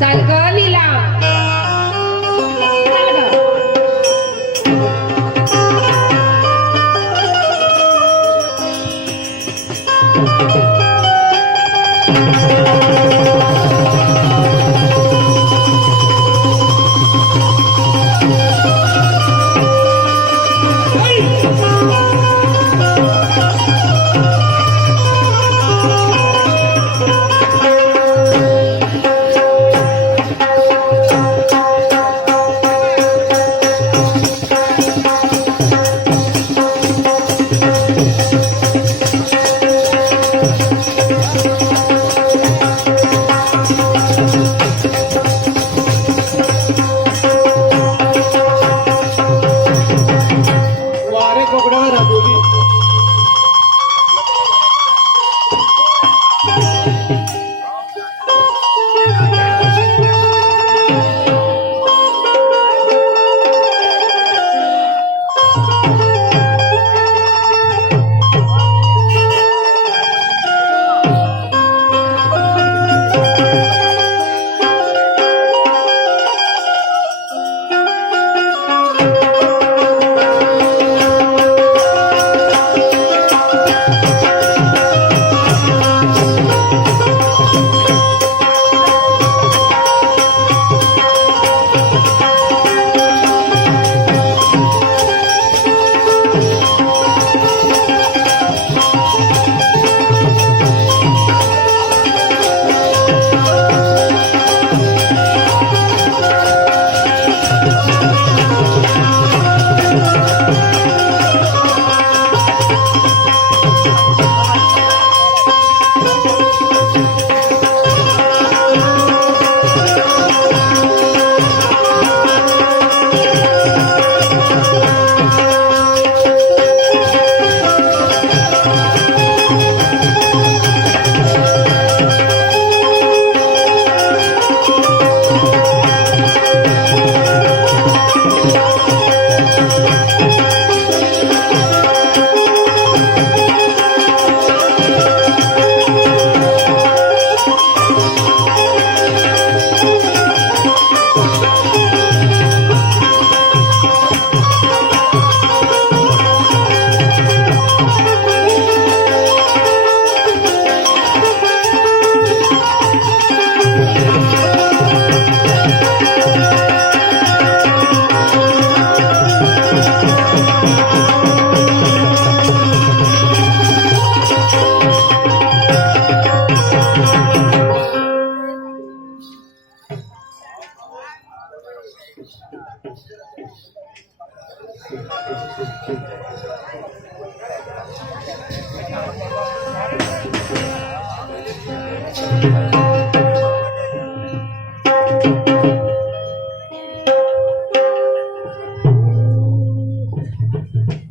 चाल ग लीला.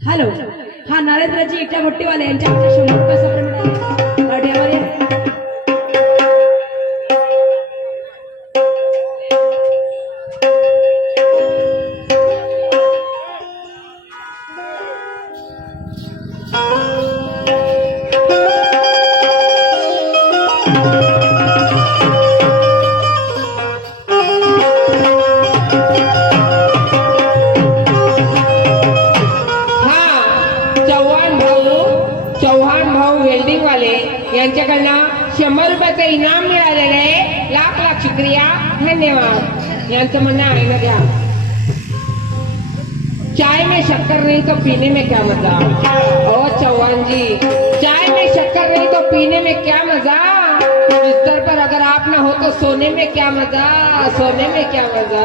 हॅलो, हा नरेंद्रजी एकट्या भट्टीवाले यांच्याकडे 100 रुपये मिळाले. चव्हाण भाऊ वेल्डिंग वाले यांच्याकडनं 100 रुपयाचं इनाम मिळालेलं आहे. लाख लाख शुक्रिया, धन्यवाद. यांचं म्हणणं आहे ना, घ्या. चाय में शक्कर नहीं तो पीने में क्या मजा. ओ चौहान जी, चाय में शक्कर नहीं तो पीने में क्या मजा. बिस्तर पर अगर आप ना हो तो सोने में क्या मजा, सोने में क्या मजा.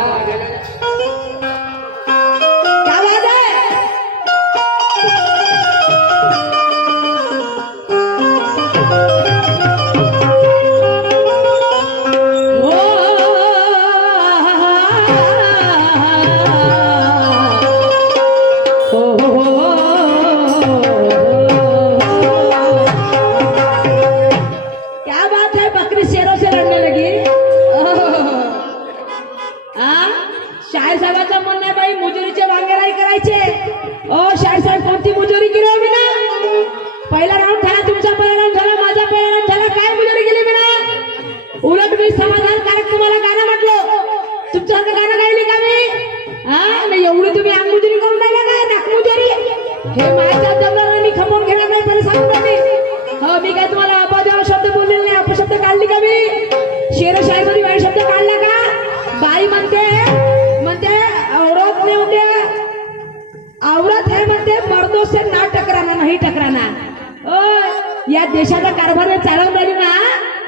या देशाचा कारभार चालवून राहिली ना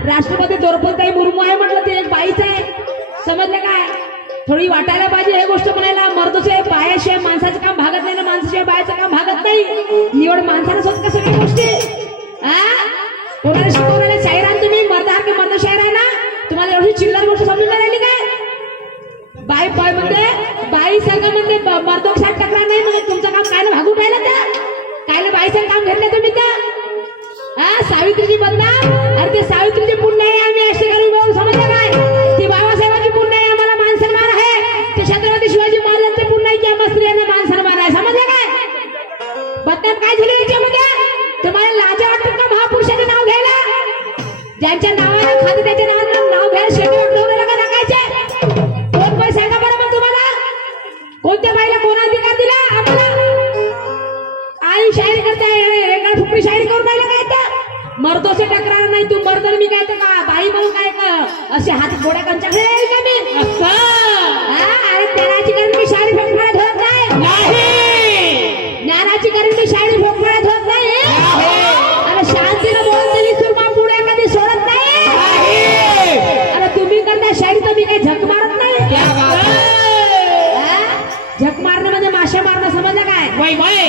राष्ट्रपती द्रौपदी मुर्मू आहे म्हटलं ते एक बाईच आहे. समजलं काय? थोडी वाटायला पाहिजे हे गोष्ट म्हणायला. मर्दशिवाय बायाशिवाय माणसाचं काम भागत नाही ना माणसाशिवाय बायाचं काम भागत नाही. निवड माणसाला स्वतः सगळ्या गोष्टी कोणाला शिकवलेल्या शाहीर आणि तुम्ही मर्द शाहीर आहे ना तुम्हाला एवढी चिल्लर गोष्ट समजून नाही राहिली काय? बाई बाय म्हणते बाई संघ म्हणते मर्दोक साठ टकरा नाही म्हणजे तुमचं काम काय ना भागू राहिलं त्या काय ना बाईचं काम घेतलं तुम्ही तर सावित्रीची बदनाम. अरे ते सावित्रीची पुण्य आहे आम्ही असे करून बोलून समजलं काय? ती बाबासाहेबांची पुण्य आहे आम्हाला मान सन्मान आहे. ते छत्रपती शिवाजी महाराजांचं पुण्य आहे की आम्हा स्त्रियांना मान सन्मान आहे. समजलं काय? बदनाम काय झालं याच्यामध्ये? तुम्हाला लाज वाटतं का महापुरुषाचं नाव घ्यायला? ज्यांच्या नावाला खाते त्याच्या नावाला नाव घ्यायला शेती वाटवलं का टाकायचे? कोण बाई सांगा बरं मग तुम्हाला कोणत्या बाईला कोणा अधिकार दिला आम्हाला? आई शायरी करताय एका फुकरी शायरी करून राहिला काय तर मर्दोसे टकरार नाही तू मर्द मी काय तर का बाई म्हणून काय का असे हात गोड्या कंचाकडे येईल का मी अरे ज्ञानाची कारण मी शायरी फोकफळ्यात होत नाही. ज्ञानाची कारण मी शायरी फोकफळ्यात होत नाही. अरे शांतीनं बोलतेली सुरमा पुढे कधी सोडत नाही. अरे तुम्ही करता शायरी तर मी काही झक मारत नाही. झक मारणं म्हणजे मासे मारणं समजलं काय?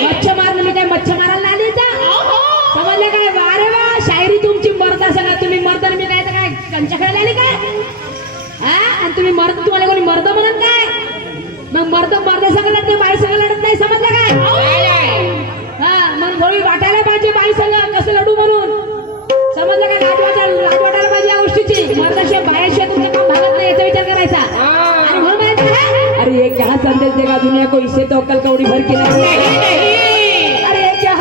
मच्छ मारणं मी काय मच्छ मारायला आली समजलं काय? अरे वा शायरी तुमची मर्द असं ना तुम्ही मर्द मी काय तर काय कंचा खेळायला आली काय? आणि तुम्ही मर्द तुम्हाला कोणी मर्द म्हणत काय? मग मर्द सगळं लढते बाई सगळं लढत नाही. समजलं काय? मग थोडी वाटायला पाहिजे बाई सगळं कसं लढू म्हणून. समजलं काय? लाज वाटायला पाहिजे या गोष्टीची. मर्दाशिवाय बायाशिवाय तुमचं काम भागत नाही याचा विचार करायचा. आणि म्हणून म्हणायचं अरे ये क्या संदेश देगा दुनिया को इससे तो अक्कल कौड़ी भर के नहीं. अरे क्या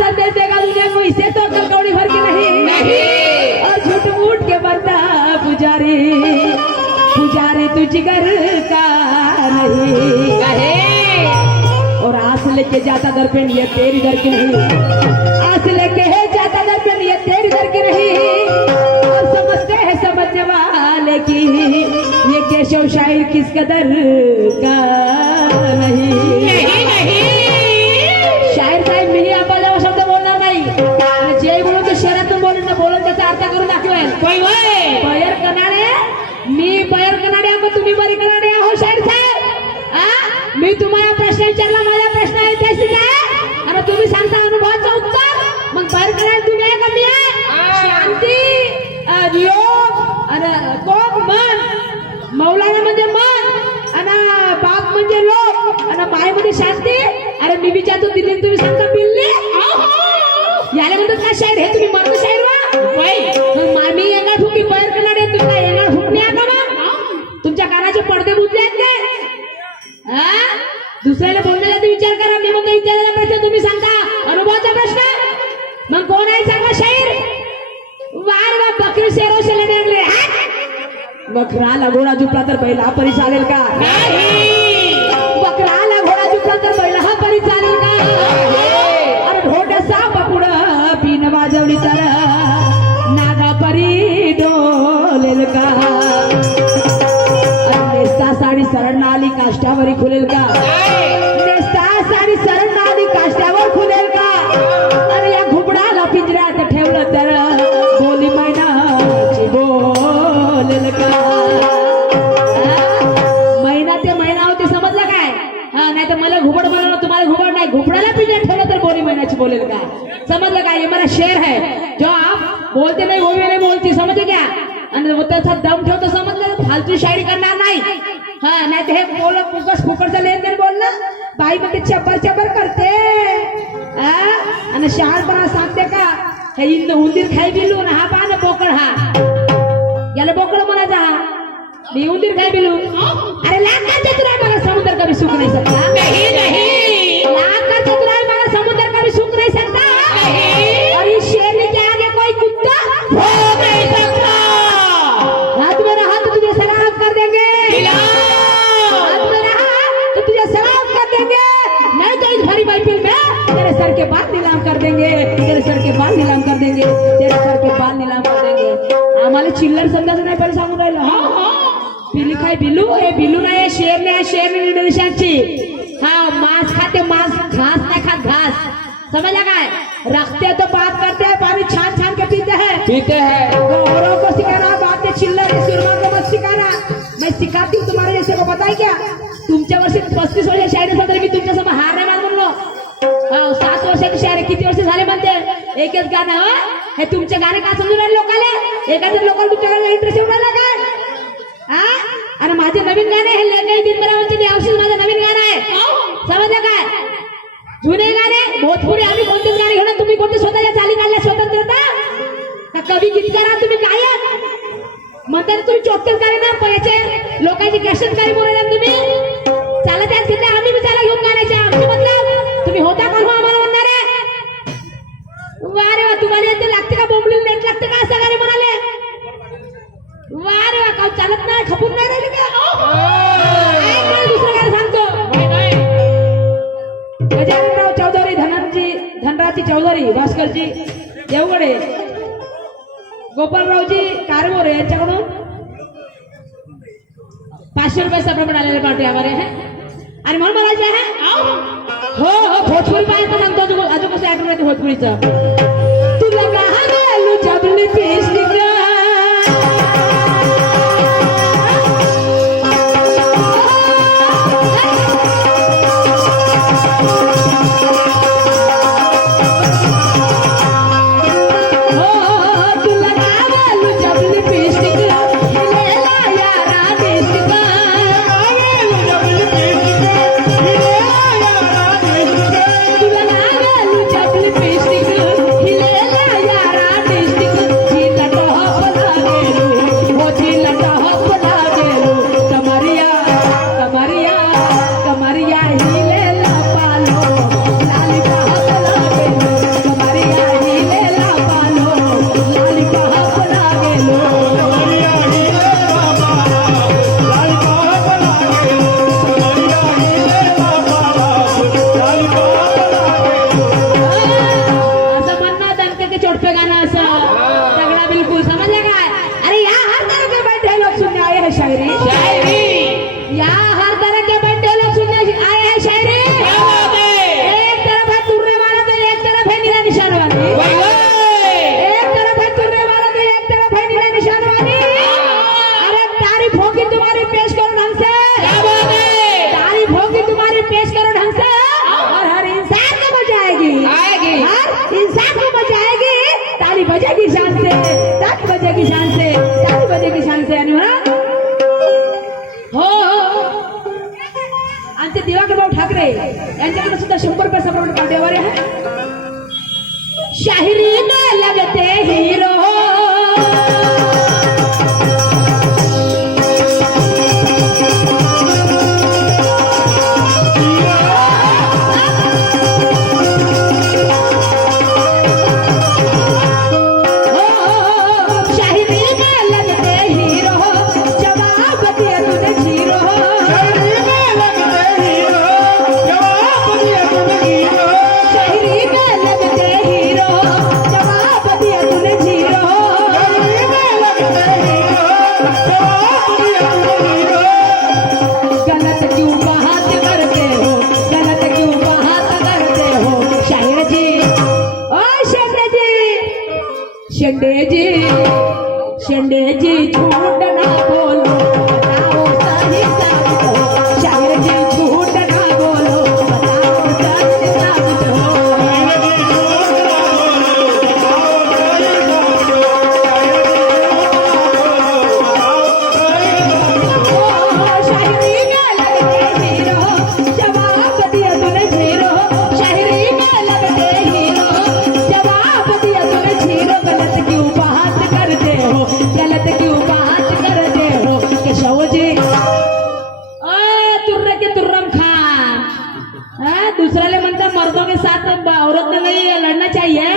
संदेश देगा दुनिया को इससे तो अक्कल कौड़ी भर के नहीं. और झूठ मूठ के बनता पुजारी पुजारी तुझ घर का नहीं. और आस लेके जाता दर पे ये तेरी दर की नहीं. आस लेके जाता दर पे ये तेरी दर की नहीं. और समझते हैं समझने वाले की ये केशव शायर किस कदर का नहीं. शायर साहेब मी आपण शब्द बोलणार नाही. जे बोलून तो शहरातून बोलून त्याचा अर्थ करून दाखवेल. बयर कनाडे मी बयर कनाडे आहो तुम्ही बरी कनाडे आहो शायर साहेब. मी तुम्हाला प्रश्न विचारला माझा प्रश्न ऐतिहासिक आहे आणि तुम्ही सांगता अनुभवाचं उत्तर. मग बयर कनाडे तुम्ही आहे का मी आहे? शांती योग आणि कोक मन मौलाना म्हणजे मन आणि बाप म्हणजे लोक आणि माय म्हणजे शांती. अरे मी विचारतो दिल्ली तुम्ही सांगता बिल्ली याला म्हणतात का शायर हे तुम्ही मर्द शायर वा मी येणार ठुकी बाहेर करणार आहे तुमचा येणार ठुकणे का मग तुमच्या कानाचे पडदे बुजले आहेत ते दुसऱ्याला बोलण्याचा विचार करा. मी म्हणतो विचारायला प्रश्न तुम्ही सांगता अनुभवाचा प्रश्न. मग कोण आहे सांगा शायर? वार वा बकरी शेरो से लेने निकले. बकराला घोडा झुपला तर बैल हा परी चालेल का? बकराला घोडा झुपला तर बैल हा परी चालेल का? अरे ढोड्याचा पपुडा पिन वाजवली तर नागा परी डोलेल का? नेस्ता साडी सरळ आली काष्ट्यावरी खुलेल का? नेस्ता साडी सरळ आली काष्ट्यावर खुलेल का? अरे या घुबडाला पिंजऱ्यात ठेवलं तर बोली मैनाची बोलेल का? महिना ते महिना होते समजलं काय? नाही तर मला घुबड बनवलं तुम्हाला घुबड नाही. घुबडाला पिंजऱ्यात ठेवलं तर बोली मैनाची बोलेल का? समजलं काय? ये मेरा शेर है जो आप बोलते नहीं वो मैंने बोलती. समझे क्या? आणि वो त्याचा दम ठेवतो समजलं. फालतू शायरी करणार नाही. नाही तर हे बोल फुकटचं लेन देन बोललं बाई मग ते चपर चपर करते आणि शहाणपणा सांगते का? हे उंदीर खाई बिलू ना हा पहा ना बोकड हा याला बोकड म्हणायचा हा मी उंदीर खाई बिलू. अरे लाख का चतुराई मला समुद्र कभी सुख नहीं सकता. लाख का चतुराई मला समुद्र कभी सुख नहीं सकता. और इस शेरनी के आगे कोई कुत्ता हो नहीं सकता. हाथ में रहा तो तुझे सलाम कर देंगे. हाथ में रहा तो तुझे सलाम कर देंगे. नहीं तो इस भरी महफिल में तेरे सर के बाल नीलाम कर देंगे. तेरे सर के बाल नीलाम कर देंगे. तेरे सर के बाल नीलाम कर देंगे. आम्हाला चिल्लर समजायचं नाही पण सांगून राहिलं. बिली खाय बिलू हे बिलू नाही शेर नाही. शेर निर्देशांची मांस खाते मांस घास नाही खात घास. समजला काय? रखते तो बात करते पानी छान छान के पीते हैं, पीते हैं। औरों को सिखाना बातें चिल्लर सुरमा को मत सिखाना, मैं सिखाती हूँ तुम्हारे जैसे को। बताए क्या तुमच्या वर्षी 35 वर्ष शायरी झाली मी तुमच्या समोर हार नाही मान म्हणलो. 7 वर्षाची शायरी किती वर्ष झाले म्हणते एकच गाणं. हो हे तुमचे गाणे का समजून राहिले लोकांना? एखाद्या लोकांना तुमच्याकडे इंटरेस्ट येऊन राहिला काय? हा आणि माझे नवीन गाणे हे लेके दिन बरावरचे औषध माझं नवीन गाणं आहे, समजलं काय? जुने गाणे भोजपुरी आम्ही कोणतेच गाणे घेणार, तुम्ही कोणते स्वतःच्या चाली काढल्या स्वतंत्रता का कवी गीतकार तुम्ही गायक म्हणतात तुम्ही चोटकेच गाणे ना पाहिजे लोकांची कॅसेट गाणी बोलायला तुम्ही चालत आहेत घेतले आम्ही बी त्याला घेऊन गाण्याचे आमचे मतलब तुम्ही होता कोण हो आम्हाला म्हणणार आहे? वा रे वा तुम्हाला येते लागते का बोंबलील नेट लागते का असं गाणे म्हणाले? वा रे वा का चालत नाही खपून नाही राहिले का? दुसरं गाणं सांगतो गजाननराव चौधरी धनराजी चौधरी भास्करजी देवगडे गोपालरावजी कारमोरे यांच्याकडून 500 रुपये सप्रमाण आलेले पार्टी आभारी आहे आणि म्हणून म्हणायचे आहे हो हो भोजपुरी पाहायचं सांगतो अजून कसं ऐकून राहते भोजपुरीचं. तुला गालू जबली पेशली यांच्याकडे सुद्धा 100 रुपये सप्रमाण पाठीवर आहे. शाहिरी में लगते हीरो शेंडे जी झूठ ना बोलो बताओ सही साबित हो. शायर जी झूठ ना बोलो बताओ सही साबित हो. शायरी में लगते हीरो जवाब दिया तूने जीरो. शायरी में लगते हीरो जवाब दिया तूने जीरो. गलत क्यों बात करते हो, गलत क्यों बात करते हो? केशव जी तुर्रे के तुर्रम खान दूसरा म्हणता मर्दों के साथ औरत ने नहीं लड़ना चाहिए.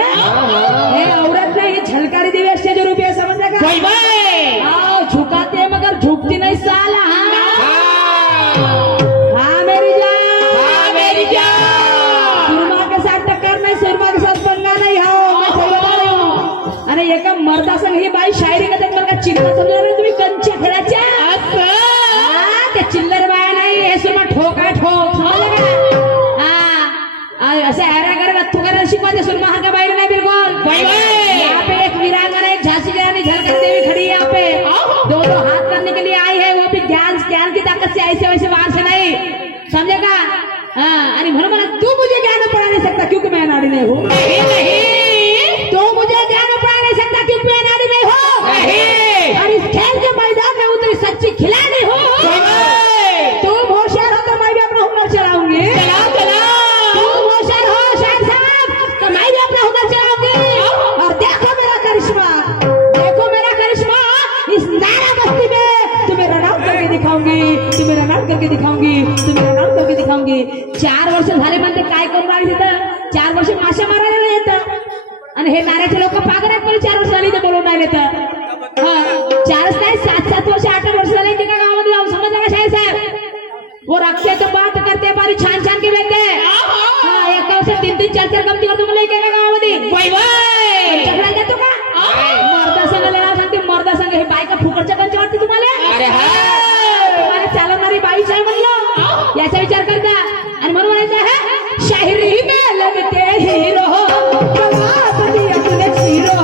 ये औरत नहीं झलकारी दिव्य स्टेज रूपये समझ आओ झुकाते हैं मगर झुकती नहीं साला. हाँ मेरी जान सुरमा के साथ टक्कर नहीं, सुरमा के साथ बनना नहीं. हो मैं सही बता रही हूँ. अरे एका मर्दा संग ही बाई शायरी का देख का चिल्लर समजा रहे तुम्ही कंच्या खेळाच्या त्या चिल्लर बाया नाही हे सुरमा ठोक आहे ठोक समजलं का? हा असं ॲरा कर गत्तू करायला शिकवायचे सुरमा हा का बाईला नाही बिलकुल. मायराचे लोक पागल आहेत मला 4 वर्ष झाली ते बोलवून राहिले तर 4च नाही 7 वर्ष 8 वर्ष झाले एका गावामध्ये जाऊन समजलं का शाहीर साहेब वो रखते तो बात करते बारी छान छान के बेटे एका वर्षात 3-3 4-4 गमती करतो मला एका गावामध्ये चक्राला देतो का मर्दा संघाला नाव सांगते मर्दा संघ हे बायका फुकटच्या कंच वाटते तुम्हाला अरे हा तुम्हाला चालवणारी बाईच आहे म्हणलं याचा विचार करता आणि म्हणून म्हणायचं है शायरी में लगते हीरो जवाब दिया तूने हीरो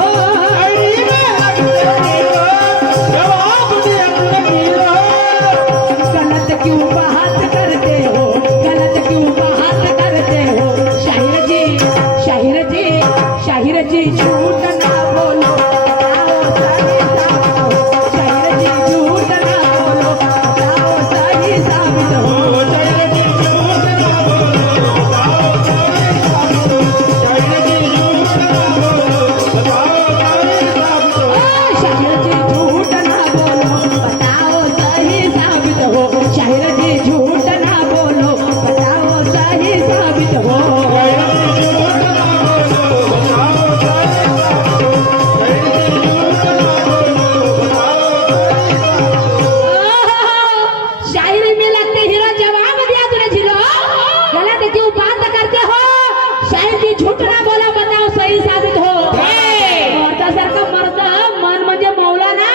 गलत क्यों बात करते हो गलत क्यों बात करते हो शाहिर जी शाहिर जी शाहिर जी झूठ ना बोलो शाहिर जी झूठ ना बोलो बताओ सही साबित हो शाहिर जी झूठ ना बोलो बताओ सही साबित हो शाहिर जी झूठ ना बोलो बताओ सही साबित हो शायरी में लगते हीरो जवाब दिया तूने झीलो गलत क्यों बात करते हो शायर जी झूठ ना बोला बताओ सही साबित हो मर्दासारखा मर्द मन म्हणजे मौलाना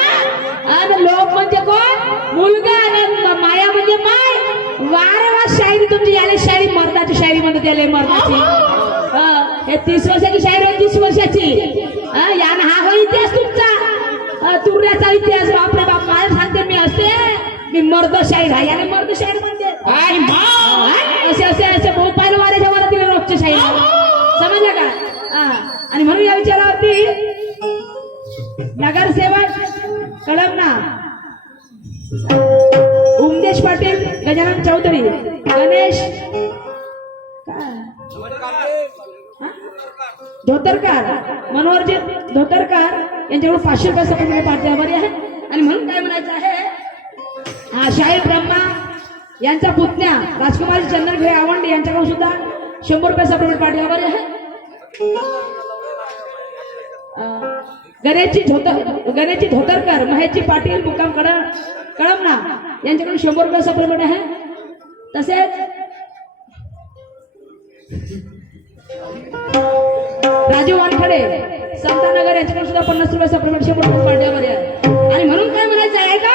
आणि लोक म्हणजे कोण मुलगा आणि माया म्हणजे माय वारे वा शायरी तुमची याले शायरी मर्दाची शायरी म्हणते त्याला मर्दाची हे 30 वर्षाची शायरी 30 वर्षाची यानं हा हो इतिहास तुमचा तुर्याचा इतिहास बापरे बाप मला सांगते मी असते मी मर्द शाहीर आहे याने मर्द शाहीर म्हणते असे असे असे भोपाल वाऱ्याच्या वरातील रोजचे शाहीर समजलं का आणि म्हणून या विचारावरती नगरसेवक कळमना उमदेश पाटील गजानन चौधरी गणेश धोतरकार मनोहरजी धोतरकार यांच्याकडून 500 रुपये सपोर्ट पाठवणारी आहे आणि म्हणून काय म्हणायचं आहे शाहीर ब्रह्मा यांचा पुतण्या राजकुमारी चंद्रघे आवंडे यांच्याकडून सुद्धा 100 रुपये सपोर्ट पाठवणारी आहे गणेशजी धोतरकर महेशजी पाटील मुक्काम कळमना यांच्याकडून 100 रुपये सपोर्ट आहे तसेच राजू वानखडे समतानगर यांच्याकडून सुद्धा 50 रुपये सपोर्ट 100 रुपये पाठवणारी आहे आणि म्हणून काय म्हणायचं आहे का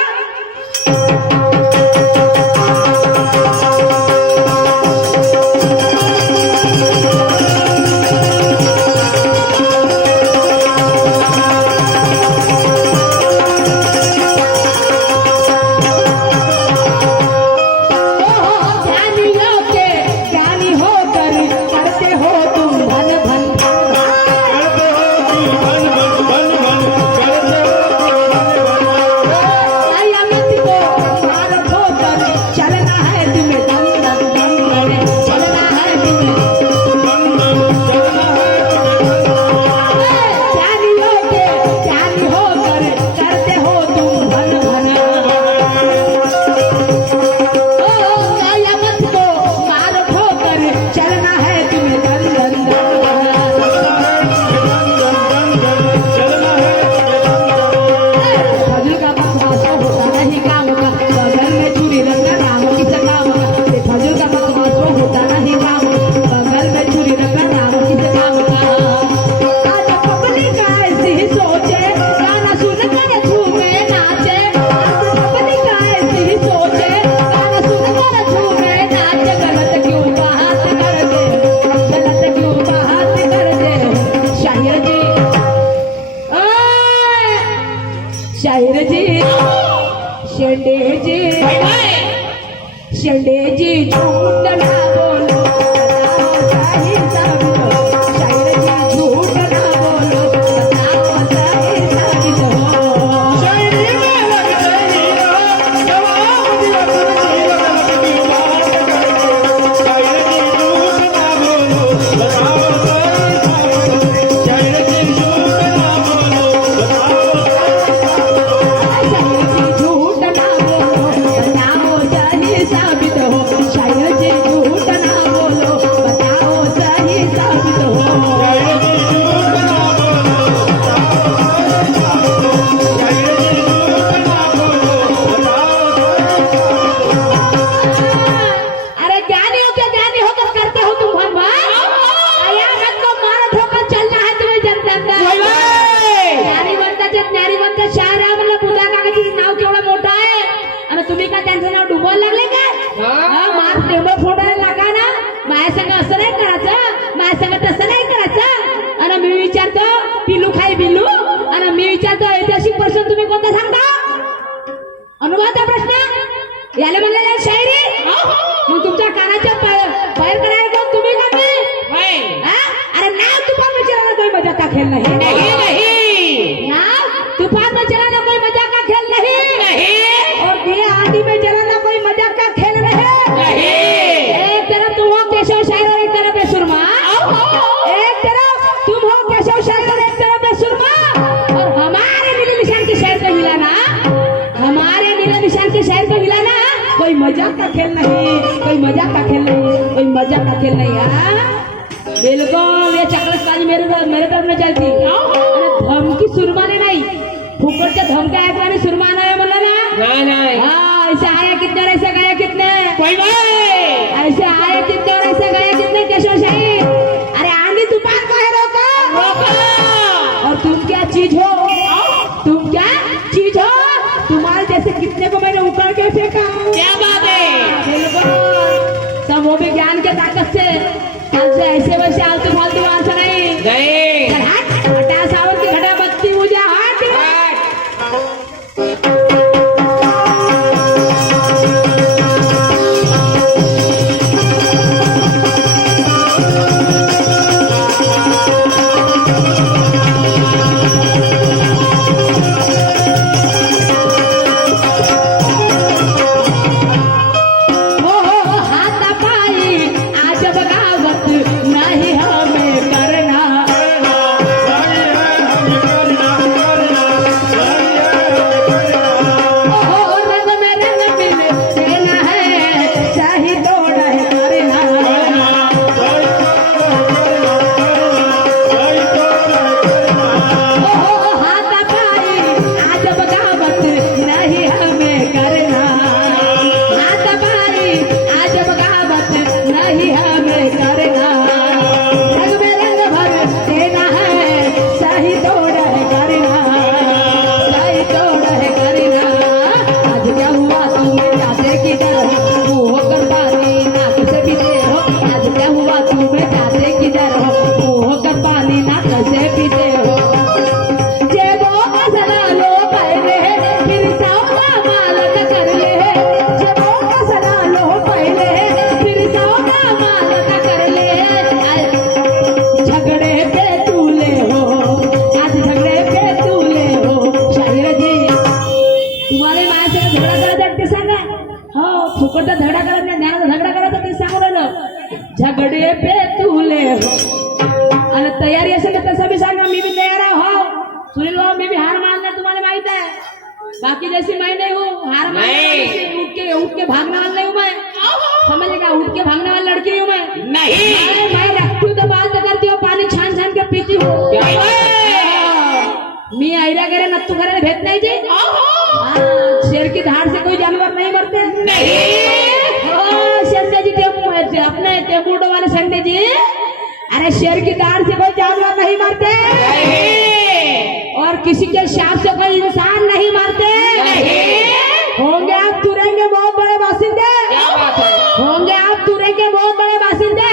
शेंडेजी झूठ ना बोलो सही साबित हो शायरी झूठ ना बोलो बताओ सही साबित हो शायरी में लगते हीरो जवाब दिया तूने शायरी झूठ ना बोलो बताओ सही साबित हो शायरी झूठ ना बोलो बताओ शायरी झूठ ना बोलो बताओ सही साबित हो शायरी झूठ आणि मी विचारतो ऐतिहासिक प्रश्न तुम्ही कोणता सांगता? अनुवादाचा प्रश्न याला म्हणलेला शायरी. मग तुमच्या कानाच्या बाहेर करायला कोण तुम्ही का मी? हा? अरे नाव तुफान में चलाना कोई मजा का खेल नहीं. नाव तूफान में चलाना कोई मजा का खेल नहीं. और दिए आंधी में जलाना कोई मजा का खेल नहीं. एक तरफ तुम हो केशव शायर और एक तरफ है सुरमा. एक तरफ तुम हो केशव शायर और एक तरफ है सुरमा. और हमारे नीले निशान के शायर को हिलाना, हमारे नीले निशान के शायर को हिलाना कोई मजाक का खेल नहीं, कोई मजाक का खेल नहीं, कोई मजाक का खेल नहीं. हाँ बिल्कुल ये चकलसबाजी मेरे तरफ न चलती. अरे धमकी सुरमाने नाही, फुकटच्या धमक्या ऐकल्याने सुरमा नाही म्हणलं ना. नाही. हाँ ऐसे आया कितने और ऐसे गया कितने. कोई बात. ऐसे आए कितने और ऐसे गए कितने केशव शाही. अरे आंधी तूफान को है रोको. और तुम क्या चीज हो, तुम क्या चीज हो. तुम्हारे जैसे कितने को मैंने उखाड़ के फेंका. क्या बात है. बिल्कुल सब वो भी ज्ञान के ताकत से. हमसे ऐसे वैसे आलतू फालतू आंसर नहीं. हट हटा सावन की घटा बत्ती मुझे हट. फुकटचा झगडा करत नाही, ज्ञानाचा झगडा करायचा ते सांगू राहिलं. झगडे पे तुले हो. आणि तयारी असेल तर तसं बी सांगा, मी भी तयार हो. सुनील भाऊ मी भी हार मानना तुम्हाला माहित आहे. बाकी जैसी मैं नहीं हूँ. हार मानने उठ के भागने वाला नहीं हूँ मैं. समझेगा, उठ के भागने वाली लड़की हूँ मैं नहीं. मैं रखती हूँ तो बात करती हूँ, पानी छान छान के पीती हूँ. मी आयरा करे नत्तू करायला भेट नाही जी. शेर की धाड़ से कोई जानवर नहीं मरते. संजय जी अपने टेम्पोटो वाले संजय जी, अरे शेर की धाड़ से कोई जानवर नहीं मरते. और किसी के शाप से कोई इंसान नहीं मरते. होंगे आप तुरंगे बहुत बड़े बासिंदे, होंगे आप तुरंगे बहुत बड़े बासिंदे.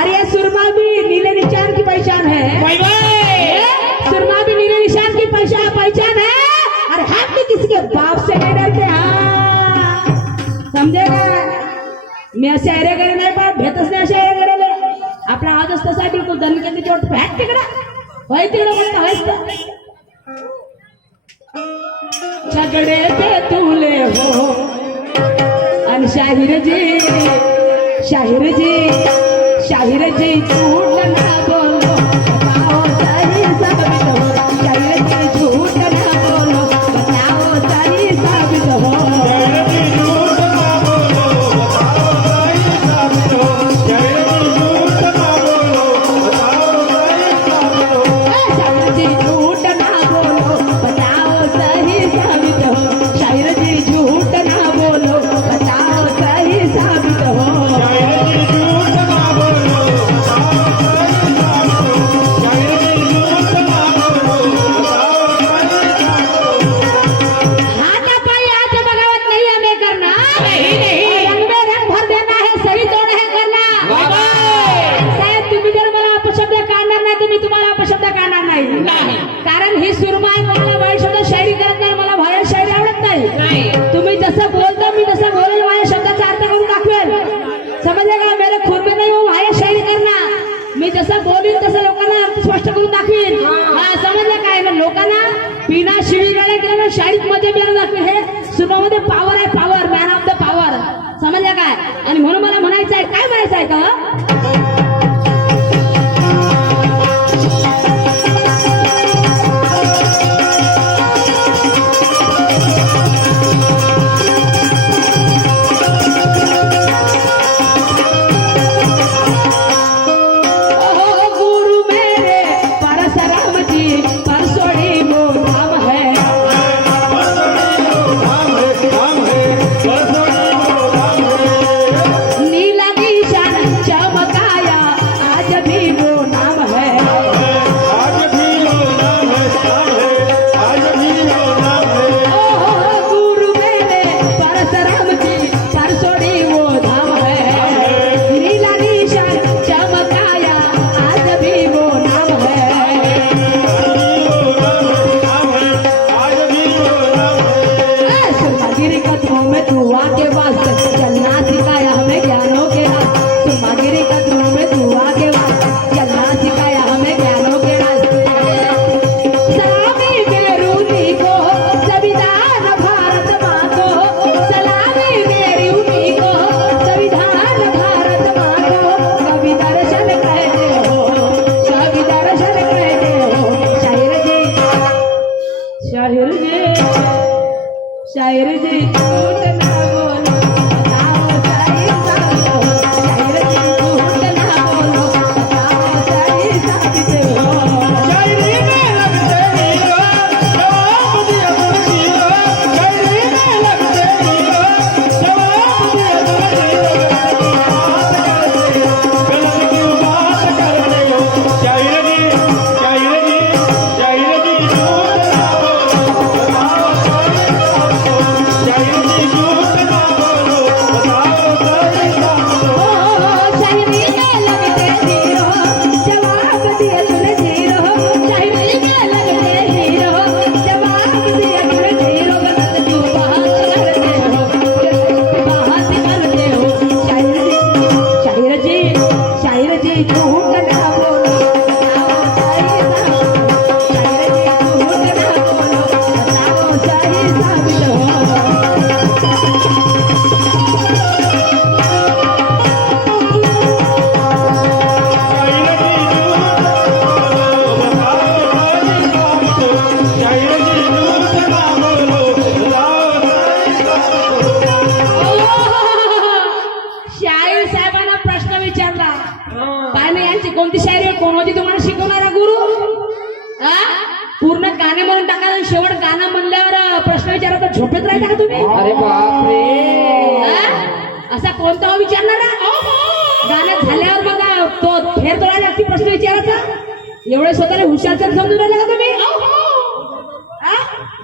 अरे ये सुरमा भी नीले निशान की पहचान है. सुरमा भी नीले निशान की पहचान है. अरे हम भी किसी के बाप से नहीं डरते. हाँ समझेगा. मी असे अरे करे नाही पण भेटच नाही असे अरे करायला. आपला आवाजच तसा आहे बिलकुल. दणक्याची चोट भेट तिकडं होय, तिकडं म्हणता व्हायच. झगडे पे तुले हो. आणि शाहीर जी झूठ ना बोलो, बताओ सही साबित हो. शाहीर जी झूठ ना बोलो, बताओ सही साबित हो. मी सुरमाय मला वाईट शब्द शायरी करत नाही मला वाईट शायरी आवडत नाही नाही तुम्ही जसं बोलता मी तसं बोलेल माझ्या शब्दाचा अर्थ करून दाखवेल समजले का मेरे खुद में नाही वो वाईट शायरी करणार मी जसं बोलीन तसं लोकांना अर्थ स्पष्ट करून दाखवीन हा समजलं काय मग लोकांना बिना शिवीगाळ्या केल्यानं शाळेत मध्ये बिना दाखवेल हे सुरमामध्ये पॉवर आहे power man of the power समजलं काय आणि म्हणून मला म्हणायचं आहे काय म्हणायचं आहे का कोणती शायरी कोण होती तुम्हाला शिकवणारा गुरु पूर्ण गाणे म्हणून टाकायला शेवट गाणं म्हणल्यावर प्रश्न विचारायचा झोपेत राहता का तुम्ही अरे बापरे असा कोणता विचारणारा गाणं झाल्यावर बघा तो फेर तोडा लागती प्रश्न विचारायचा एवढे स्वतःला हुशारच समजून राहिले का तुम्ही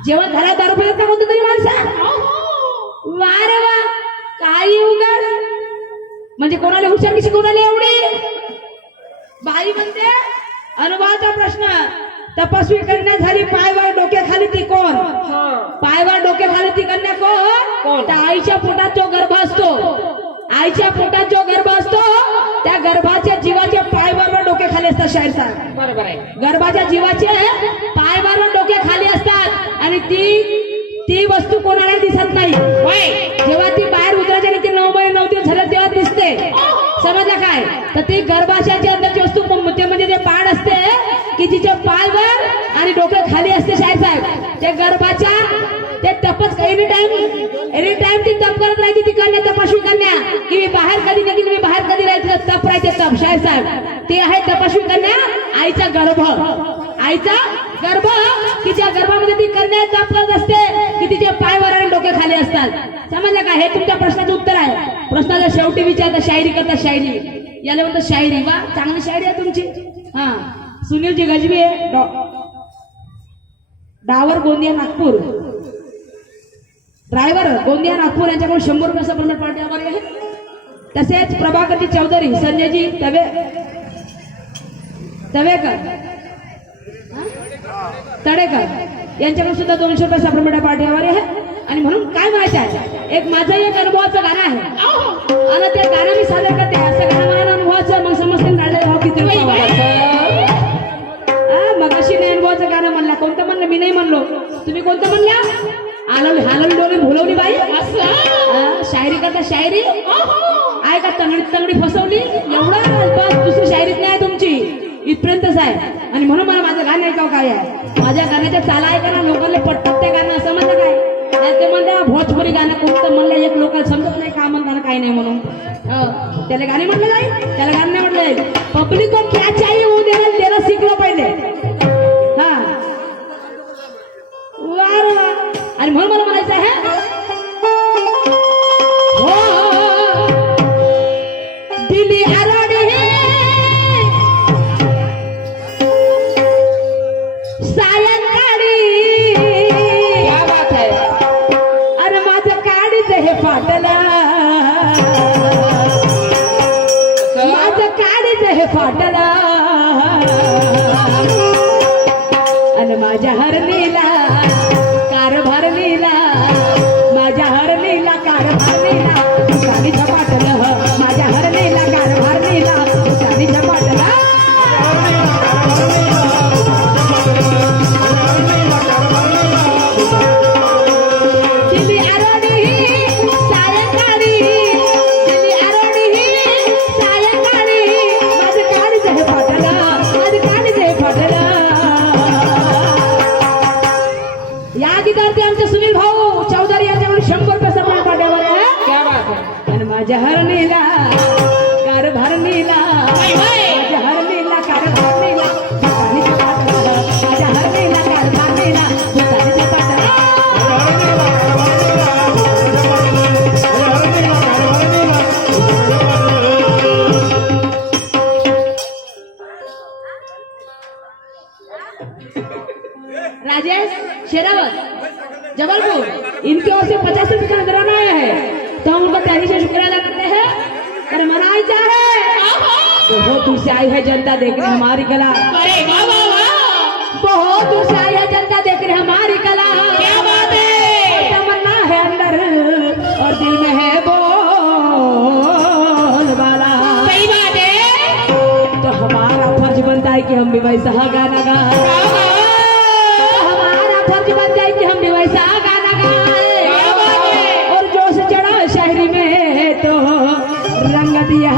जेवण झाल्या दारू पित का म्हणतो तरी माणसा वा रे वा काही उगाच म्हणजे कोणाला हुशार की शिकवणारी एवढी बाई म्हणते अनुवाचा प्रश्न तपस्वी कन्या झाली पायवर डोक्याखाली ती कोण पायवर डोक्याखाली ती कन्या कोण त्या आईच्या पोटात जो गर्भ असतो आईच्या पोटात जो गर्भ असतो त्या गर्भाच्या जीवाचे पायवर डोक्याखाली असतात शाहीर साहेब बरोबर आहे गर्भाच्या जीवाचे पायवर डोक्याखाली असतात आणि ती वस्तू कोणाला दिसत नाही जेव्हा ती बाहेर उतरायची आणि ती 9 महिने 9 दिवस झाले तेव्हा दिसते समजलं काय तर ती गर्भाशयाची अंदरची वस्तू म्हणजे जे पाड असते की जिचे पायवर आणि डोके खाली असते शाहीर साहेब ते गर्भाच्या ते तपच एनी टाइम ती तप करत राहायची ती कन्या तपस्वी कन्या की मी बाहेर कधी निघेल मी बाहेर कधी राहायचं तप राहायचे तप शाहीर साहेब ते आहे तपस्वी कन्या आईचा गर्भ की ज्या गर्भामध्ये ती कन्या तप करत असते की तिचे पायवर आणि डोके खाली असतात समजलं का हे तुमच्या प्रश्नाचं उत्तर आहे प्रश्नाच्या शेवटी विचारता शायरी करता शायरी याला म्हणतात शायरी वा चांगली शायरी आहे तुमची हा सुनीलजी गजबी आहे डावर गोंदिया नागपूर ड्रायव्हर गोंदिया नागपूर यांच्याकडून 100 रुपये सप्लिमेंट पार्टी आभारी आहे तसेच प्रभाकरजी चौधरी संजयजी तवेकर तडेकर यांच्याकडून सुद्धा 200 रुपये सप्लिमेंटरी पार्टीवर आहे. आणि म्हणून काय माहिती आहे, एक माझं एक अनुभवाचं गाणं आहे आणि ते गाणं मी सादर करते. असं गाणं मला अनुभवाचं मग समजते नाळलेला भाव किती मगाशी नाही अनुभवाचं गाणं म्हणला. कोणतं म्हणलं? मी नाही म्हणलो. तुम्ही कोणतं म्हणल्या? हालवली डोली भुलवली बाई. शायरी करता शायरी आहे का? तंगडी फसवली एवढं बस, दुसरी शायरीच नाही तुमची, इथपर्यंतच आहे. आणि म्हणून मला माझं गाणं ऐकावं काय आहे. माझ्या गाण्याच्या चाला ऐका ना, लोकांना पटतात ते गाणं. असं म्हणलं काय नाही ते म्हणलं भोजपुरी गाणं कोणतं म्हणलं, एक लोकांना समजत नाही का म्हणताना काही नाही म्हणून त्याला गाणे म्हटलं जाईल, त्याला गाणं नाही म्हटलं जाईल. पब्लिक को क्या चाहिए वो देना शिकलं पाहिजे. हा आणि म्हणून मला म्हणायचं आहे हो दिली आराडी सायंकाळी. क्या बात है. अरे माझं काडीच हे फाटला, माझं काडीच हे फाटला आणि माझ्या हरणीला कार भरलीला, माझ्या हरणीला कार भरलीला साडी झपाटलं, माझ्या हरणीला कार भरलीला साडी झपाटला. दिली आरोडी सायंकाळी, दिली आरोडी सायंकाळी, माझं काळीच हे फाटलं, माझं काळीच हे फाटलं. या गीतावरती आमचे सुनील भाऊ चौधरी यांच्याकडून 100 रुपये सन्मान पाठवणार आहे. क्या बात है. आणि माझ्या हरणीला कार भरणीला, माझ्या हरणीला कार भरणीला दुकानीच्या पाटला, माझ्या हरणीला कार भरणीला दुकानीच्या पाटला. राजेश शेरावत जबलपुर, इनकी ओर से 50 रुपये का नजराना आया है, तो हम उनका तहे से शुक्रिया अदा करते हैं. और मनाई है बहुत दूर से आई है जनता देखने हमारी कला. बहुत दूर से आई है जनता देखने हमारी कला. क्या बात है. तमन्ना है अंदर और दिल में है बोल वाला. सही बात है. तो हमारा फर्ज बनता है कि हम भी वैसा गाना गाएं, फर्ज बन जाए कि हम भी वैसा गाना गाए. और जोश चढ़ा शायरी में तो रंग दिया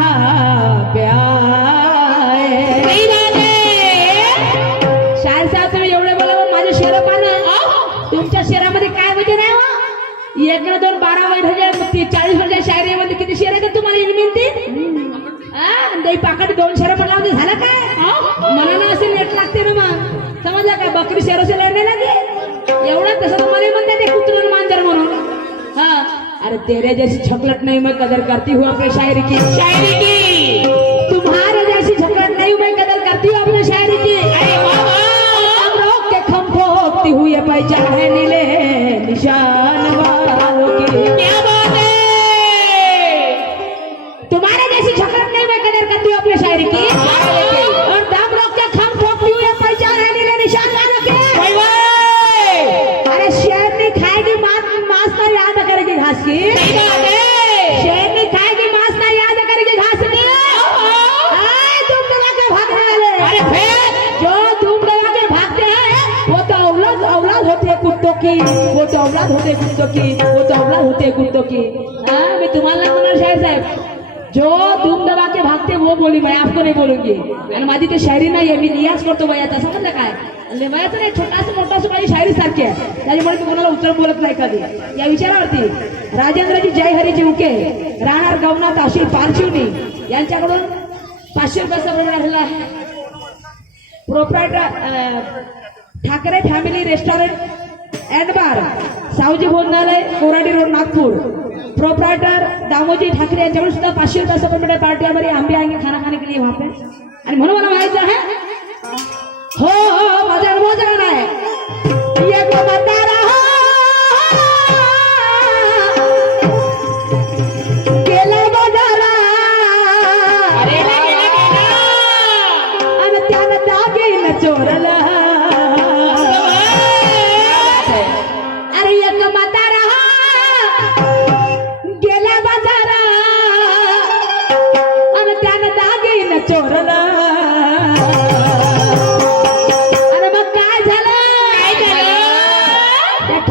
प्यार. शायर साहेब तुम्ही एवढे बोला, माझे शेर पानं तुमच्या शेरामध्ये काय म्हणजे नाही हो. 1 न 2 12 वर्षाच्या 40 वर्षाच्या शायरीमध्ये किती शेर आहेत तुम्हाला मिळते. पाकड 2 शेर म्हणला म्हणजे झालं काय. मला ना असे नेट लागते ना मग समजलं काय. बकरी शेरोसे लढणे लागे एवढं. तसं तुम्हाला म्हणते ते कुत्रण मांजर म्हणून. हा अरे तेरे जैसी छकलट नहीं मैं कदर करती हूँ अपने शायरी की, शायरी की. तुम्हारे जैसी छकलट नहीं मैं कदर करती हूँ अपने शायरी की. हम रोक के खम ठोकती हूँ ये पहचान है नीले निशान वालों की. क्या बात है. तुम्हारे जैसी छकलट नहीं मैं कदर करती हूँ अपने शायरी की, और दम रोक के खम ठोकती हूँ ये पहचान है नीले निशान वालों की. अरे शेर नहीं खाएगी मांस ना याद करेगी घास की. शेर नहीं खाएगी मांस ना याद करेगी घास की. धूम दबा के भागने वाले, अरे फिर जो धूम दबा के भागते हैं वो तो औलाद होती है कुत्तों की, वो तो औलाद होते कुत्तों की, वो तो औलाद होते कुत्तों की. मैं तुम्हाला म्हणणार शायर साहेब, जो धूम दबा के भागते वो बोली, मैं आपको नहीं बोलूंगी. आणि माझी ते शायरी नाही आहे, मी नियाज करतो वयाचा. समजलं काय. वयाचं नाही, छोटासा मोठासा माझी शायरी सारखी आहे, त्याच्यामुळे मी कोणाला उत्तर बोलत नाही कधी. या विचारावरती राजेंद्रजी जय हरीजी उके राहणार गवना तहसील पारशिवनी यांच्याकडून 500 रुपयाचा प्रमाण झाला आहे. Proprietor Thackeray family restaurant and bar, Saoji Bhojanalay, Koradi road, Nagpur. Proprietor Damoji Thackeray यांच्याकडून सुद्धा 500 रुपये सप्लिमेंटरी पार्टी हमारी हम भी आएंगे खाना खाने के लिए वहां पे. आणि म्हणून मला माहिती आहे हो माझा अनुभव गाणं आहे. ये गो मंदारा गेला बाजारा, आणि त्यानं दागिन चोरला.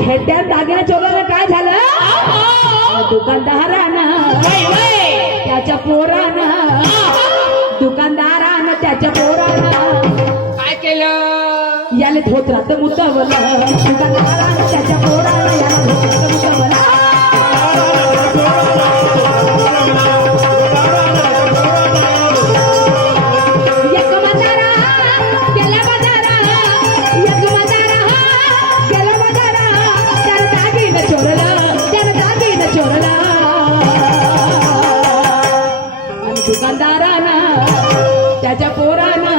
खेड्यात दागिने चोरल्याने काय झालं? दुकानदारानं त्याच्या पोरानं, दुकानदारानं त्याच्या पोरानं काय केलं? याला धोत्रात मुतवलं. दुकानदारानं त्याच्या पोरानं याला धोत्रात मुतवलं. एक म्हातारा गेला बाजारात, एक म्हातारा गेला बाजारात, त्यानं दागिनं चोरलं, त्यानं दागिनं चोरलं. आणि दुकानदारानं त्याच्या पोरानं,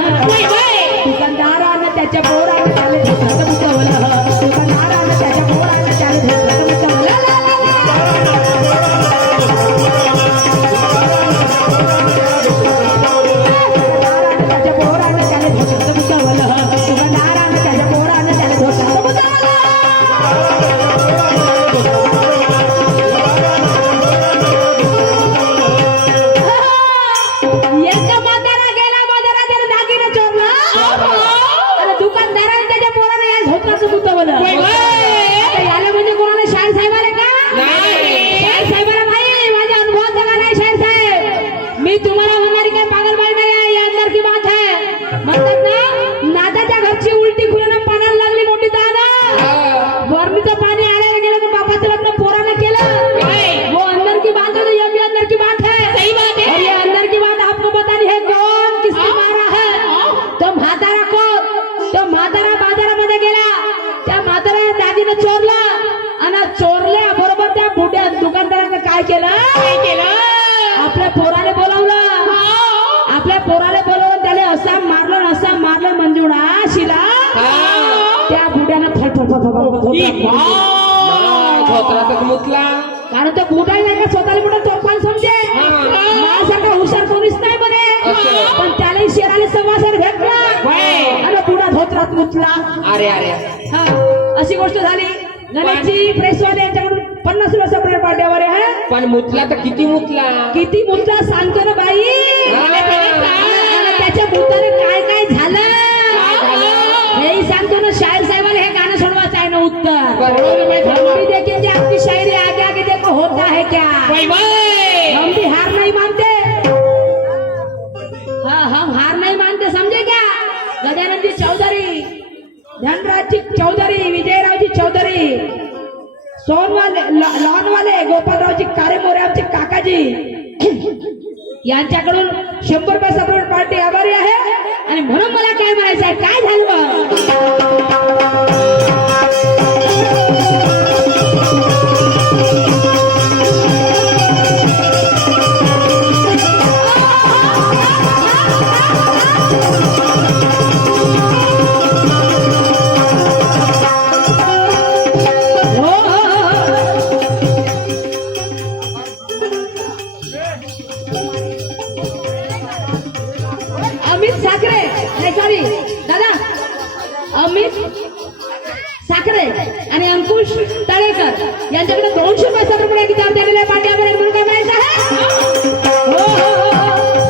दुकानदारानं त्याच्या पोरानं त्याला धोत्रात मुतवलं. दुकानदारानं त्याच्या पोरानं त्याला धोत्रात मुतवलं. त्याच्या पोरानं त्याला धोत्रात मुतवलं. दुकानदारानं त्याच्या पोरानं त्याला धोत्रात मुतवलं. एक म्हातारा गेला बाजारात, त्यानं दागिनं चोरलं. आणि दुकानदाराने त्याच्या पोरानं याला धोत्रात मुतवलं. आता याला म्हणजे कोणाला शाहीर साहेबाला का? नाही. शाहीर साहेबाला नाही. माझ्या अनुभवात बघा नाही शाहीर साहेब. मी तुम्हाला म्हणणारी काही पागलबाई नाही आहे. या अंदर की बात है. म्हणतात ना, नादाच्या घरची उलटी खुल्यानं पाण्याला लागली मोठी दाना. वरणीचं पाणी आल्याला गेलं तर बापाचं लग्न पोरानं केलं. वो अंदर की बात है तो ये भी अंदर की बात है. सही बात है. और ये अंदर की बात आपको बतानी है. कौन किसने मारा है? तो म्हातारा कोण? तो म्हातारा बाजारामध्ये गेला. त्या म्हाताराने दागिनं चोरला. आणि चोरल्या बरोबर त्या बुड्या दुकानदाराने काय केलं? आपल्या पोराने बोलावलं. आपल्या पोराने बोलावून त्याला असा मारलं, असा मारलं मंजुळा शिला. त्या बुड्यानं धोत्रातच मुतला. कारण तो बुडा नाही का स्वतःला मोठा तोफान समजे. माझ्यासारखा हुशार कोणीच नाही बने. पण त्यालाही शेराला समासार भेटला आणि बुडा धोत्रात मुतला. अरे अरे हा, अशी गोष्ट झाली. गणेशजी प्रेसवाले यांच्याकडून 50 रुपये सेपरेट पाड्यावर आहे. पण मुतला तर किती मुतला? किती मुतला सांगतो ना बाई. आणि त्याच्या मुताने काय काय झालं हेही सांगतो ना. शाहीर साहेबाला हे गाणं सोडवायचं आहे ना उत्तर. बरोबर. हम भी देखेंगे आपकी शायरी आगे आगे देखो होता है क्या. हम भी हार नहीं मानते. हाँ, हम हार नहीं मानते, समझे क्या. गजानन जी चौधरी, धनराज जी चौधरी, विजयराव जी चौधरी, सोनवाले लॉनवाले गोपालरावजी कारेमोरे आमचे काकाजी यांच्याकडून 100 रुपये सेपरेट पार्टी आभारी आहे. आणि म्हणून मला काय म्हणायचं आहे, काय झालं अमित साखरे, नाही सॉरी दादा, अमित साखरे आणि अंकुश तळेकर यांच्याकडे 200 रुपये सेपरेट किताब दिलेले आहे. पाठी आभारी म्हणून काय म्हणायचं आहे. हो हो हो,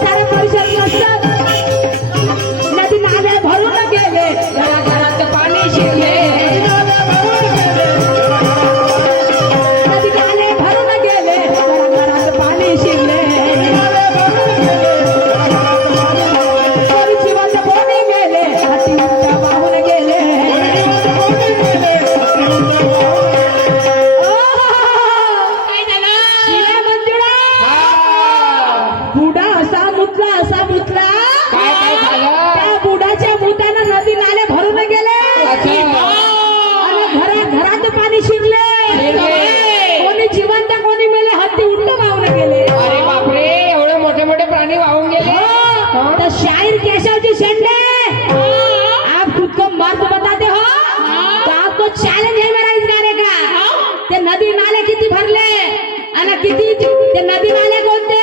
सारे परिसर नसतात. नदी नाले भरून गेले, घराघरात पाणी शिरले. नदी नाले भरून गेले, घराघरात पाणी शिरले. शायर केशव जी शेंडे, आप खुद को मर्द बताते हो तो आपको चैलेंज है मेरा इस गाने का. ते नदी नाले किती भरले आणि किती ते नदी नाले कोणते,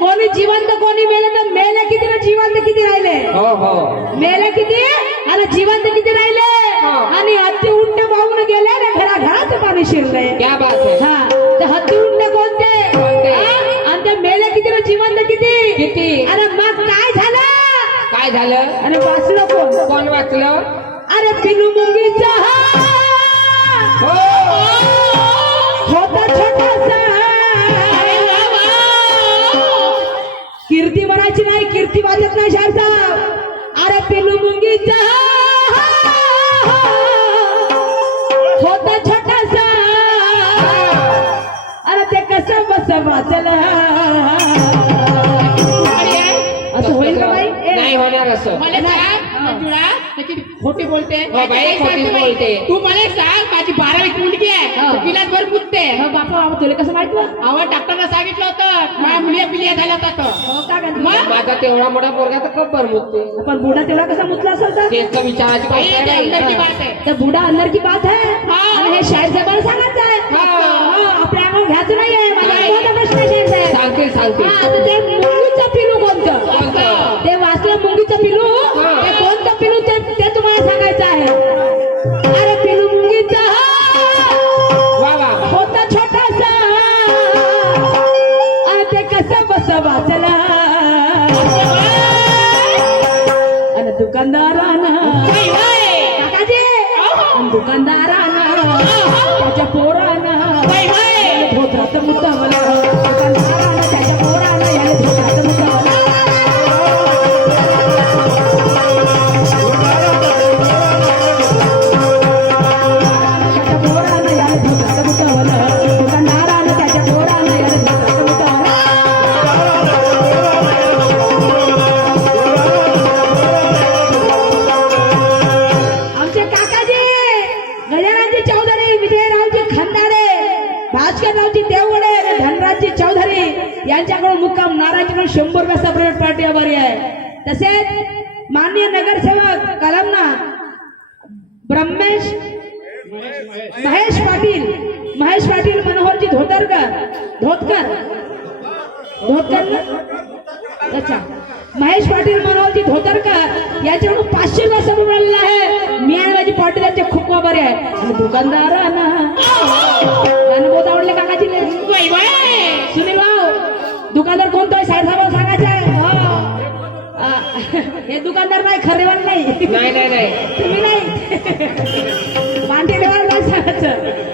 कोणी जिवंत कोणी मेले, तर मेले किती ना जिवंत किती राहिले. हो हो, मेले किती आणि जिवंत किती राहिले. आणि हत्ती उंट वाहून गेले आणि घराघरात पाणी शिरले. क्या बात है. हा, ते हत्ती उंट कोणते आणि ते मेले किती ना जिवंत किती किती. अरे मग काय झालं, काय झालं. आणि वाचलं कोण, कोण वाचलं. अरे पिनू मुंगीचा हो लक्षात येत नाही शाहीर साहेब. अरे पिलू मुंगीचा होता छोटासा, अरे ते कसं बस वाचलं. असं होईल का बाई? नाही होणार असं. मला सांग मंजुळा, त्याची खोटी बोलते. हो बाई, खोटी बोलते. तू मला एक सांग, माझी 12वी मुलगी आहे, हो. तिला भर पुजते. बापा तुला कसं माहित बा? अहो डॉक्टरला सांगितलं होतं माझ्या मुली पिलिया झाल्या होतात. हो का गं? मग? माझा तेवढा मोठा पोरगा तर कब्बर मुक्ते. पण बुडा तेवढा कसा मुतला असेल तर? त्यांचं विचाराची बाई, गोष्ट ते आहे अंदरची बाई. बात आहे. तर बुडा अंदर की बात है. हा. आणि हे शाहीर साहेबांना सांगायचं आहे. हा. हो, आपल्या अंगावर घ्यायचं नाहीये. माझा नाही. मोठा प्रश्न आहे शाहीर साहेब. सांगते सांगते. हा, आता ते मुंगीचं पिलू कोणतं? कोणतं? ते वाचलं मुंगीचं पिलू. हा. ते कोणतं पिलू ते तुम्हाला सांगायचं आहे. अरे पिलू मुंगीचा वा वा. होता छोटासा, आणि ते कसं बस वाचला. आणि दुकानदारानं बाई, बाई. काकाजी, आणि दुकानदारानं त्याच्या पोरानं बाई, बाई. धोत्रात मुद्दावलं. दुकानदारानं त्याच्या पोरानं याला धोत्रात मुद्दावलं. त्याच्या पोरानं याला धोत्रात मुद्दावलं. दुकानदारानं त्याच्या पोरानं याला धोत्रात मुद्दावलं. आमचे काकाजी गजाननजी चौधरी, विजयरावजी खंदारे, भास्कररावजी देवगडे आणि धनराजजी चौधरी यांच्याकडून मुक्काम. नारायणकडून 100 रुपये सेपरेट पार्टी आभारी आहे. तसेच माननीय नगरसेवक कलमना ब्रह्मेश महेश पाटील मनोहरजी धोतकर ना? अच्छा, महेश पाटील मनोहरजी धोतरकर याच्याकडून 500 रुपये समोर मिळालेला आहे. मी आणि माझी पाटील यांचे खूप आभारी आहे. आणि दुकानदारांना गाणं बहुत आवडले काकाजीले. बाई, बाई. सुनील भाऊ, दुकानदार कोणतं आहे साहेब साहेब सांगायचं आहे. हो. हे दुकानदार नाही, खरेवान नाही. नाही नाही नाही. तुम्ही नाही, मांडे देवाला काय सांगायचं.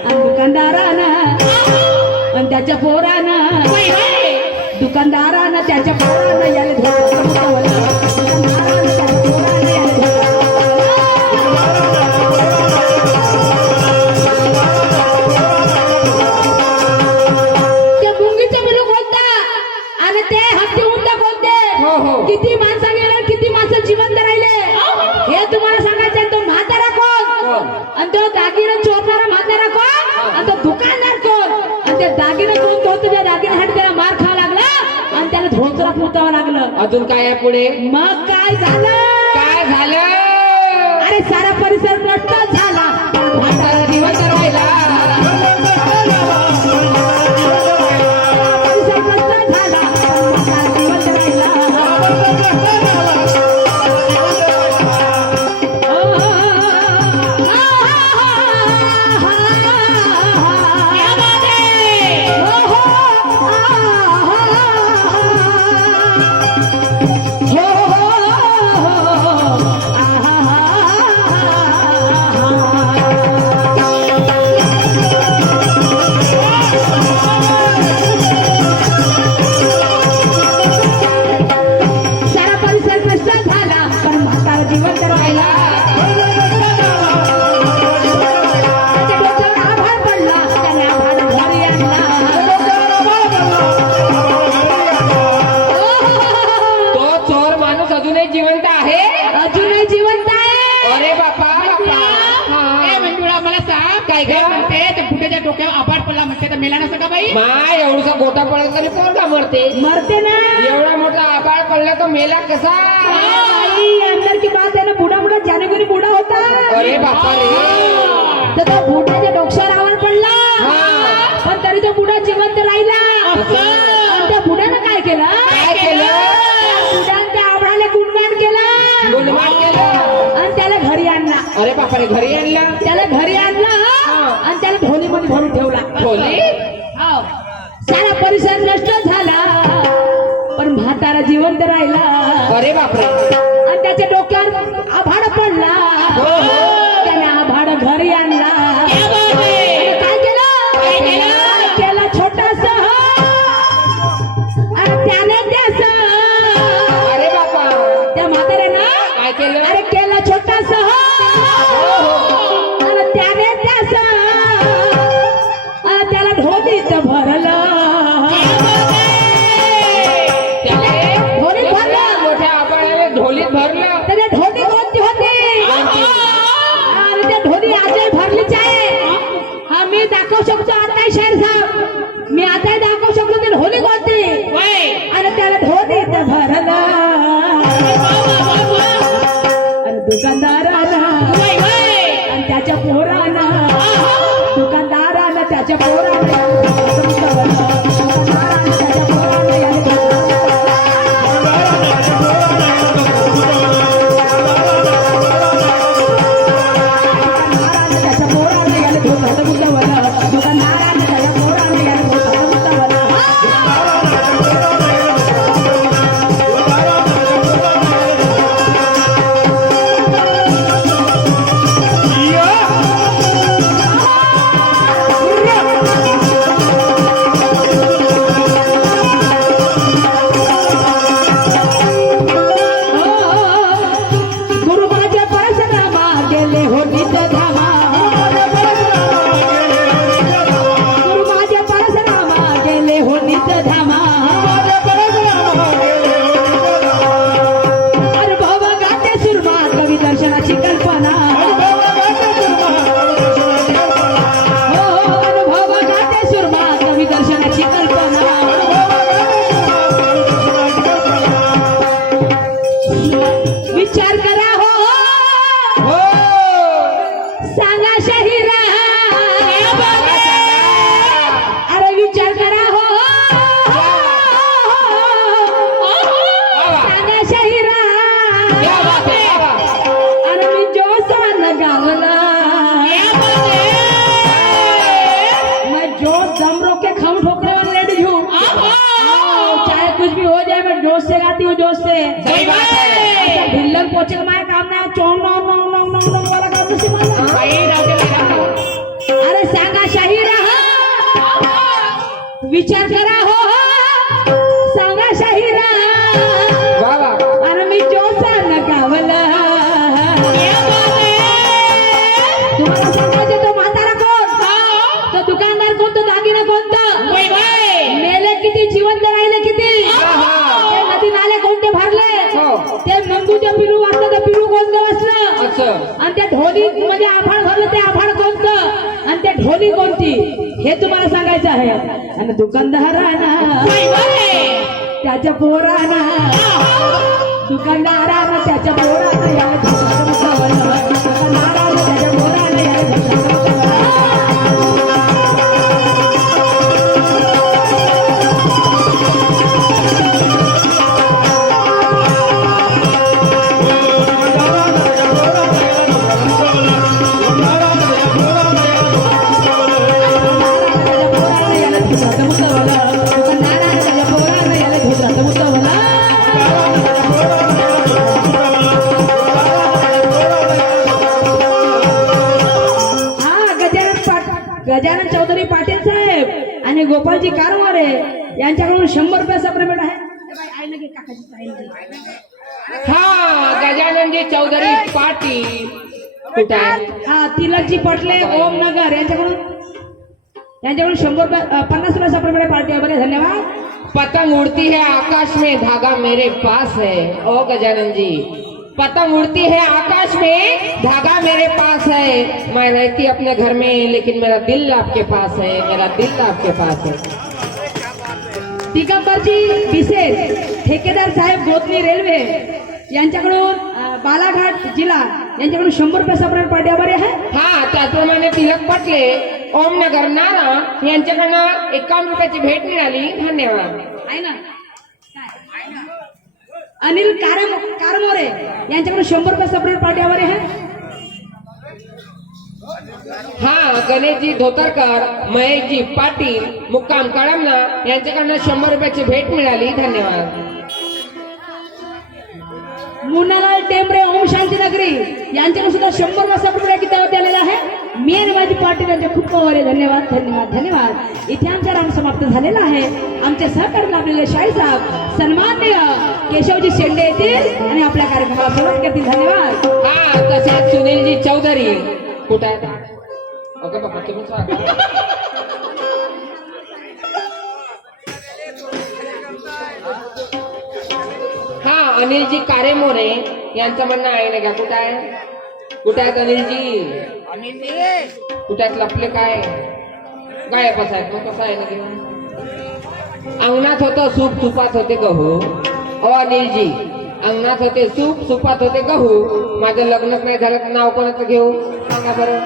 आणि दुकानदारानं आणि त्याच्या पोरानं, बाई, बाई. दुकानदारानं त्याच्या पोरानं याला धोत्रात मुद्दावलं. दुकानदारानं त्याच्या पोरानं याला धोत्रात त्या मुंगीचं बिलू कोणता आणि ते हत्ती उंदा कोणते? हो हो. किती माणसं गेले, किती माणसं जिवंत राहिले हे तुम्हाला सांगायचं आहे. तो म्हातारा कोण? कोण? आणि तो दागिने चोरणारा म्हातारा कोण? आणि तो दुकानदार कोण? आणि ते दागिने कोण होतं? त्या दागिन्यासाठी त्याला मार खावा लागला आणि त्याला धोत्रात मुतावं लागलं. अजून काय आहे पुढे? मग काय झालं? काय झालं? अरे सारा परिसर नष्ट झाला. म्हातारा जिवंत राहिला. परिसर नष्ट झाला. म्हातारा जिवंत राहिला. क्या बात आहे? सारा परिसर नष्ट झाला पण म्हातारा जिवंत राहिला. त्याच्या डोक्यावर आभाळ पडला, त्याने आभाळ घरी आणला. तो चोर माणूस अजूनही जिवंत आहे. अजूनही जिवंत आहे. अरे बापा बापा. ए हा. मंजुळा, मला सांग काय हे गं? म्हणते ते फुटेच्या डोक्यावर आभाळ पडला म्हणते तर मेला नसं का बाई? माय एवढसा गोटा पडला तरी पोरगा मरते. मरते ना. एवढा मोठा आबाळ पडला तर मेला कसा? आई, अंदर की बात आहे ना. बुडा बुडा जाने कोणी बुडा होता. अरे बापा रे. तर तो बुडाच्या डोक्यावर आवाज पडला हा. पण तरी तो बुडा जिवंत राहिला. असं? आणि त्या बुडानं काय केलं? काय केलं? बुडानं त्या आभाळाला गुणगान केलं गुणगान केलं. आणि त्याला घरी आणला. अरे बापा रे, घरी आणला. त्याला घरी आणला आणि त्याला ढोलीमध्ये भरून ठेवला. खोली. हो. सारा परिसर नष्ट झाला पण म्हातारा जिवंत राहिला. अरे बापरे. आणि त्याच्या डोक्यावर आभाळ पडला. हो, हो. त्याने आभाळ घरी आणला. क्या बात आहे? आणि काय केलं? काय केलं? केला छोटासा आणि त्याने त्याचा अरे बापा. त्याने त्याला ढोलीत भरलं ढोलीत भरलं मोठ्या आबाळाने ढोलीत भरलं. त्याने ढोली कोणती होती अरे त्या ढोली आजही भरलीच आहे. हा मी दाखवू शकतो आता शाहीर साहेब मी आता दाखवू शकतो ती ढोली कोणती वय आणि त्याला ढोलीत भरलं आणि दुकानदारानं वय वय आणि त्याच्या पोरानं दुकानदारानं त्याच्या पोरानं दुकानदारानं त्याच्या पोरानं याने दुकानदारानं त्याच्या पोरानं याने धोकाचं मुद्दावलं दुकानदारानं त्याच्या पोरानं याने धोकाचं मुद्दावलं गुरु माझ्या परशुरामा गेले होतीत धामा गुरु माझ्या परशुरामा गेले होतीत धामा अनुभव गाते सुरमा कवी दर्शनाची कल्पना हो अनुभव गाते सुरमा कवी दर्शनाची कल्पना विचार करा हो हो. सांगा शहिरा अरे विचार करा हो सांगा शहिरा क्या बात है, क्या बात. अरे मी जोसान गावला मैं जोश दम रोक के खम ठोकने वाली रेडी हूँ चाहे कुछ भी हो जाए मैं जोश से गाती हूँ जोश से सही बात है. ढिल्लन पोचे का मैं काम ना चोंग नोंग नोंग नोंग नोंग नोंग वाला काम नसे मला बाई राहते बाई. अरे सांगा शाहीरा विचार करा हो सांगा शाहीरा वा वा. अरे मी जोसान गावला तुम्हाला सांगायचं तो म्हातारा कोण तो दुकानदार कोण तो दागिना कोणतं वय वय मेले किती जिवंत राहिले किती ते नदी नाले कोणते भरले हो. ते नंदूचे पिलू वाचलं ते पिलू कोणतं वाचलं असं. आणि त्या ढोली म्हणजे आभाळ भरलं ते आभाळ कोणतं आणि ते ढोली कोणती हे तुम्हाला सांगायचं आहे आणि दुकानदारानं वय वय त्याच्या पोरानं दुकानदारानं त्याच्या पोरानं याला धोकाचं मुद्दावलं. दुकानदारानं त्याच्या पोरानं याला धोकाचं मुद्दावलं. त्याच्या पोरानं याला धोकाचं मुद्दावलं. दुकानदारानं त्याच्या पोरानं याला धोकाचं मुद्दावलं. गजानन चौधरी पाटील साहेब आणि गोपालजी कारवारे यांच्याकडून 100 रुपयाचा पेमेंट आहे. हा गजाननजी चौधरी पाटील कुठे आहे? हा तिलकजी पटले ओम नगर यांच्याकडून 100 रुपये 50 रुपयाचा पेमेंट पार्टी आहे. बरे धन्यवाद. पतंग उड़ती है आकाश में धागा मेरे पास है. ओ गजानन जी पतंग उड़ती है आकाश में धागा मेरे पास है. मैं रहती अपने घर में लेकिन मेरा दिल आपके पास है. मेरा दिल आपके पास है. दिगंबरजी विशेष ठेकेदार साहेब गोतनी रेल्वे यांच्याकडून बालाघाट जिल्हा यांच्याकडून 100 रुपयाचा पेमेंट पार्टी आहे. बरे आहे. हा त्याचप्रमाणे तिलक पटले ओमनगर नारा यांच्याकडनं 51 रुपयाची भेट मिळाली. धन्यवाद. आहे ना. अनिल कारमोरे यांच्याकडून 100 रुपयाचा पेमेंट पार्टी आहे. बरे आहे. हा गणेशजी धोतरकर महेशजी पाटील मुक्काम कळमना यांच्याकडनं 100 रुपयाची भेट मिळाली. धन्यवाद. मुन्नालाल टेंबरे ओम शांती नगरी यांच्याकडून सुद्धा 100 रुपयाचा पेमेंट किती आलेला आहे. मी आणि माझी पाटील यांचे खूप खूप धन्यवाद धन्यवाद धन्यवाद. इथे आमचा राम समाप्त झालेला आहे. आमचे सहकारी लाभलेले शाही साहेब सन्माननीय केशवजी शेंडे येतील आणि आपल्या कार्यक्रमाला सुरुवात करतील. धन्यवाद. हा तसेच सुनीलजी चौधरी कुठे आहेत? ओके बाबा तुम्ही सांगा. हा अनिलजी कारेमोरे यांचं म्हणणं आहे ना का कुठं आहे कुठे आहेत अनिलजी कुठे आहेत लपले काय गायब आहेत मग कसं आहे ना की अंगणात होतं सूप सुपात होते गहू ओ अनिलजी अंगणात होते सूप सुपात होते गहू माझं लग्नच नाही झालं तर नाव कोणाचं घेऊ सांगा बरं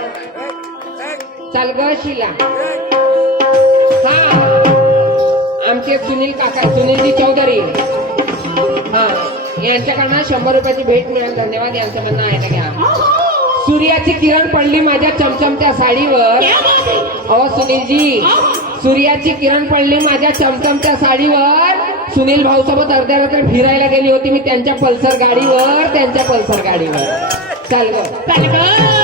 चाल ग शिला हा आमचे सुनील काका सुनीलजी चौधरी हा यांच्याकडनं 100 रुपयाची भेट मिळेल धन्यवाद यांचं म्हणणं आहे ना घ्या सूर्याची किरण पडली माझ्या चमचमत्या साडीवर अहो सुनीलजी सूर्याची किरण पडली माझ्या चमचमत्या साडीवर सुनील भाऊ सोबत अर्ध्या रात्री फिरायला गेली होती मी त्यांच्या पल्सर गाडीवर चाल ग चाल ग